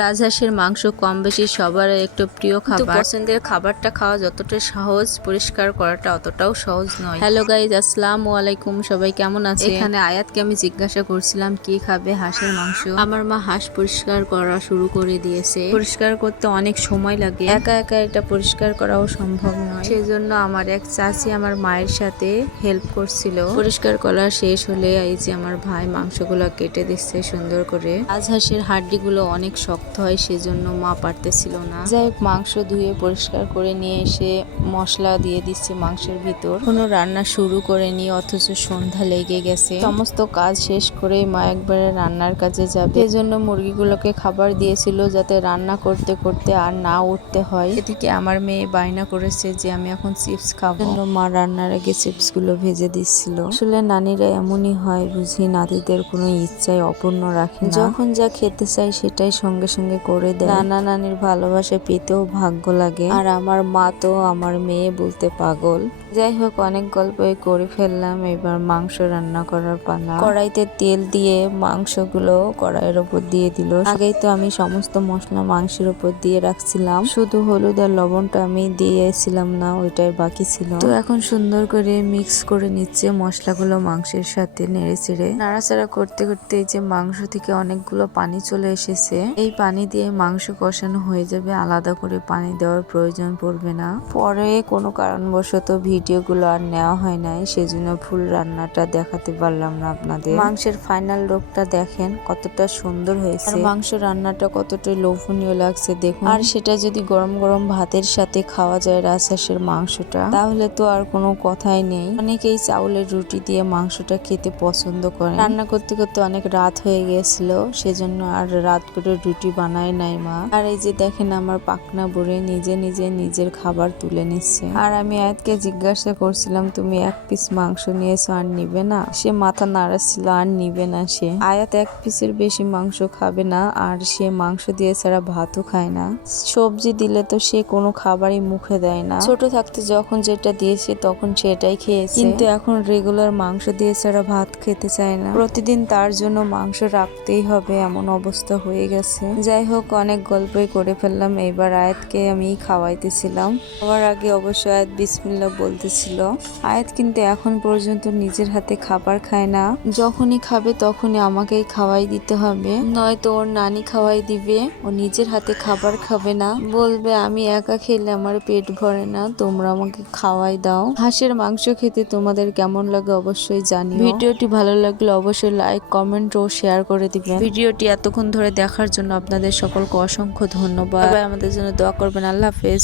রাজহাঁসের মাংস কম বেশি সবার একটু প্রিয় খাবার। পছন্দের খাবারটা খাওয়া যতটা সহজ, পরিষ্কার করাটা অতটাও সহজ নয়। হ্যালো গাইজ, আসসালামু আলাইকুম। সবাই কেমন আছে? এখানে আয়াতকে আমি জিজ্ঞাসা করছিলাম কি খাবে, হাঁসের মাংস। আমার মা হাঁস পরিষ্কার করা শুরু করে দিয়েছে। পরিষ্কার করতে অনেক সময় লাগে, একা একা এটা পরিষ্কার করাও সম্ভব নয়। সেজন্য আমার এক চাচি আমার মায়ের সাথে হেল্প করছিল। পরিষ্কার করা শেষ হলে এই যে আমার ভাই মাংসগুলো কেটে দিচ্ছে সুন্দর করে। রাজহাঁসের হাড্ডিগুলো অনেক শক্ত হয়, সেজন্য মা পারতেছিল না। যাই হোক, মাংস ধুয়ে পরিষ্কার করে নিয়ে এসে মশলা দিয়ে দিচ্ছে মাংসের ভিতর। কোনো রান্না শুরু করে নিয়ে অথচ সন্ধ্যা লেগে গেছে। সমস্ত কাজ শেষ করে মা একবারে রান্নার কাজে যাবে। সেজন্য মুরগিগুলোকে খাবার দিয়েছিল যাতে রান্না করতে করতে আর না উঠতে হয়। এদিকে আমার মেয়ে বায়না করেছে যে আমি এখন চিপস খাবো। মা রান্নার আগে চিপস গুলো ভেজে দিচ্ছিল। আসলে নানীরা এমনই হয় বুঝি, নাতিদের কোনো ইচ্ছায় অপূর্ণ রাখে না। যখন যা খেতে চাই সেটাই সঙ্গে সঙ্গে করে দেয়। নানা নানির ভালোবাসা পেতেও ভাগ্য লাগে। আর আমার মা তো আমার মেয়ে বলতে পাগল। যাই হোক, অনেক গল্পই করে ফেললাম। এবার মাংস রান্না করার পালা। কড়াইতে তেল দিয়ে মাংসগুলো কড়াইয়ের উপর দিয়ে দিল। আগেই তো আমি সমস্ত মশলা মাংসের উপর দিয়ে রাখছিলাম, শুধু হলুদ আর লবণটা আমি দিয়েছিলাম না, ওইটাই বাকি ছিল। তো এখন সুন্দর করে মিক্স করে নিচ্ছে মশলাগুলো মাংসের সাথে নেড়ে চেড়ে। নাড়াচাড়া করতে করতে এই যে মাংস থেকে অনেকগুলো পানি চলে এসেছে। এই পানি দিয়ে মাংস কষানো হয়ে যাবে, আলাদা করে পানি দেওয়ার প্রয়োজন পড়বে না। পরে কোনো কারণবশত ভিডিওগুলো আর নেওয়া হয় নাই, সেজন্য ফুল রান্নাটা দেখাতে পারলাম না আপনাদের। মাংসের ফাইনাল লুকটা দেখেন কতটা সুন্দর হয়েছে, আর মাংস রান্নাটা কতটা লোভনীয় লাগছে দেখুন। আর সেটা যদি গরম গরম ভাতের সাথে খাওয়া যায় রাজহাঁসের মাংসটা, তাহলে তো আর কোনো কথাই নেই। অনেকেই চাউলের রুটি দিয়ে মাংসটা খেতে পছন্দ করে। রান্না করতে করতে অনেক রাত হয়ে গেছিল, সেজন্য আর রাত করে রুটি বানায় নাই মা। আর এই যে দেখেন আমার পাকনা বুড়ি নিজে নিজে নিজের খাবার তুলে নিচ্ছে। আর আমি আয়াতকে জিজ্ঞাসা করছিলাম তুমি এক পিস মাংস নিয়েছো, আর নিবে না? সে মাথা নাড়াচ্ছিল, আর নিবে না সে। আয়াত এক পিসের বেশি মাংস খাবে না, আর সে মাংস দিয়ে ছাড়া ভাতও খায় না। সবজি দিলে তো সে কোনো খাবারই মুখে দেয় না। ছোট থাকতে যখন যেটা দিয়েছে তখন সেটাই খেয়েছে, কিন্তু এখন রেগুলার মাংস দিয়ে ছাড়া ভাত খেতে চায় না। প্রতিদিন তার জন্য মাংস রাখতেই হবে, এমন অবস্থা হয়ে গেছে। যাই হোক, অনেক গল্পই করে ফেললাম। এবার আয়াতকে আমি খাওয়াইতেছিলাম। খাওয়ার আগে অবশ্য আয়াত বিসমিল্লাহ বলতেছিল। আয়াত কিন্তু এখন পর্যন্ত নিজের হাতে খাবার খায় না। যখনই খাবে তখনই আমাকেই খাওয়াই দিতে হবে, নয়তো ওর নানি খাওয়াই দিবে। ও নিজের হাতে খাবার খাবে না, বলবে আমি একা খেলে আমার পেট ভরে না, তোমরা আমাকে খাওয়াই দাও। হাঁসের মাংস খেতে তোমাদের কেমন লাগে অবশ্যই জানিও। ভিডিওটি ভালো লাগলে অবশ্যই লাইক, কমেন্ট ও শেয়ার করে দিবেন। ভিডিওটি এতক্ষণ ধরে দেখার জন্য আপনাদের সকলকে অসংখ্য ধন্যবাদ। আমাদের জন্য দোয়া করবেন। আল্লাহ হাফেজ।